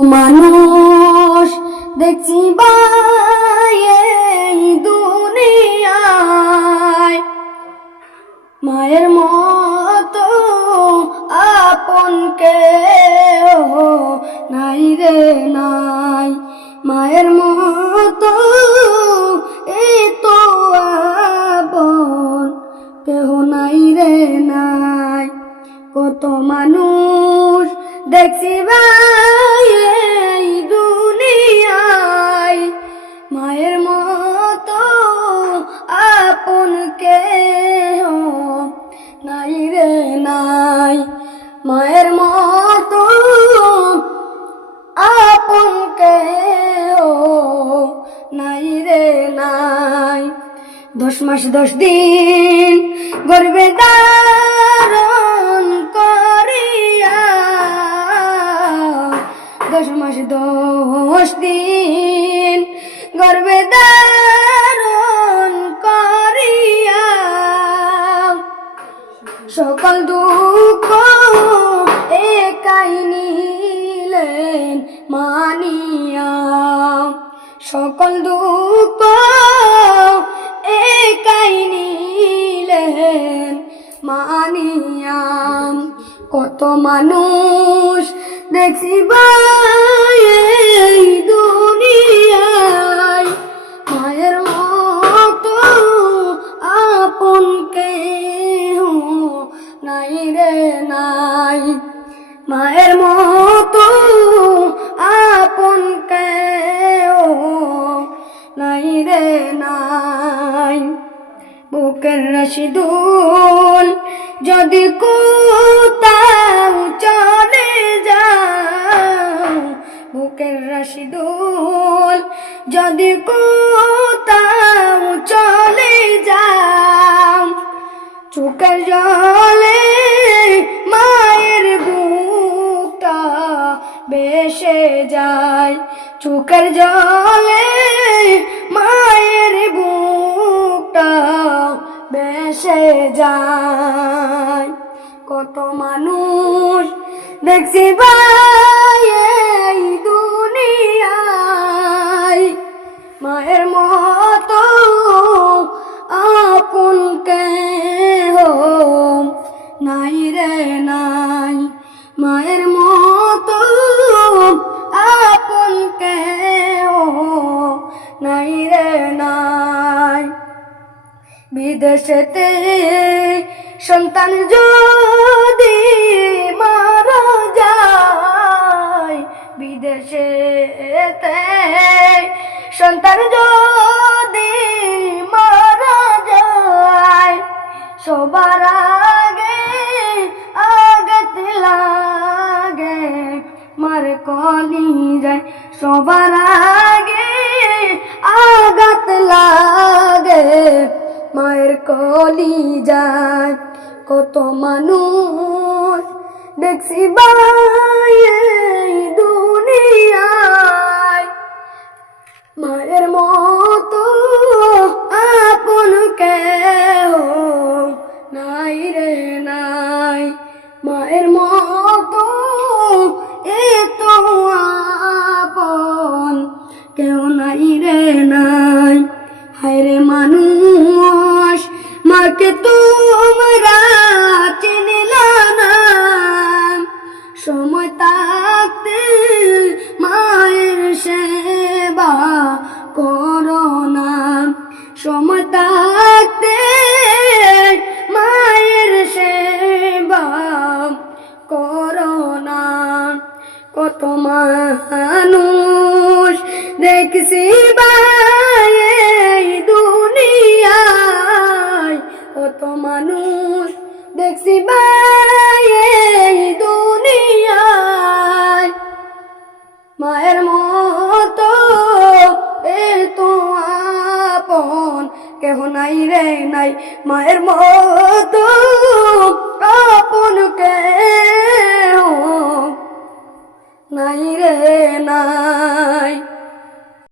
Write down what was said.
মানুষ দেখছি এই দুনিয়ায় মায়ের মতো আপন কেহ নাই রে নাই, মায়ের মতো এই তো আপন কেহ নাই রে নাই। কত মানুষ দেখছি এই দুনিয়ায় মায়ের মতো আপন কেহ নাই রে নাই, মায়ের মতো আপন কেহ নাই রে নাই। 10 মাস 10 দিন গর্ভে ধারণ করিয়া, 10 মাস 10 দিন গর্ভে ধারণ করিয়া সকল দুঃখ একাই নিলেন মানিয়া, সকল দুঃখ একাই নিলেন মানিয়া। কত মানুষ দেখছি এই দুনিয়ায় মায়ের মতো আপন কেহ নাই রে নাই, মায়ের মতো আপন কেহ নাই রে নাই। বুকের রাশি দুল যদি কোথাও চলে যাও, বুকের রাশি দুল যদি কোথাও চলে যাও, চোখের জলে মায়ের বুকটা ভেসে যায়, চোখের জলে মায়ের বুকটা ভেসে যায়। কত মানুষ দেখছি এই দুনিয়ায় মায়ের মতো আপন কেহ নাই রে নাই, মায়ের মতো আপন কেহ নাই রে নাই। বিদেশেতে সন্তান যদি মারা যায়, বিদেশেতে সন্তান যদি মারা যায়, সবার আগে আঘাত লাগে মার কলিজায়, সবার আগে আঘাত লাগে মায়ের কলিজায়। কত মানুষ দেখছি এই দুনিয়ায় মায়ের মতো আপন কেহ নাই রে নাই, মায়ের মতো এত আপন কেউ নাই রে নাই। হায় রে মানুষ মাকে তোমরা চিনিলা না, সময় থাকতে মায়ের সেবা করো না, সময় থাকতে মায়ের সেবা করো না। কত মানুষ দেখছি এই দুনিয়ায়, কত মানুষ দেখছি এই দুনিয়ায় মায়ের মতো এই তো আপন কেহ নাই রে নাই, মায়ের মতো আপন কেহ নাই রে নাই।